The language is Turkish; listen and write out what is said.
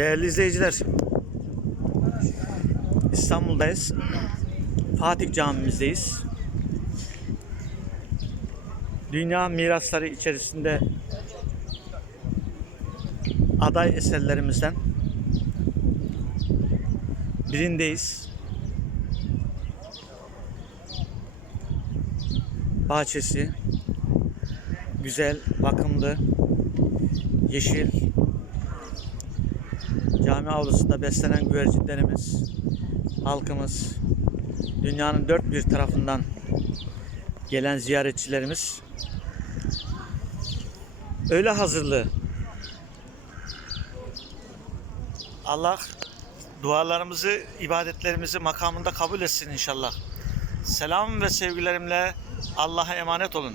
Değerli izleyiciler, İstanbul'dayız. Fatih Camimizdeyiz. Dünya mirasları içerisinde aday eserlerimizden birindeyiz. Bahçesi güzel, bakımlı, yeşil, Cami avlusunda beslenen güvercinlerimiz, halkımız, dünyanın dört bir tarafından gelen ziyaretçilerimiz öyle hazırlığı. Allah dualarımızı, ibadetlerimizi makamında kabul etsin inşallah. Selam ve sevgilerimle Allah'a emanet olun.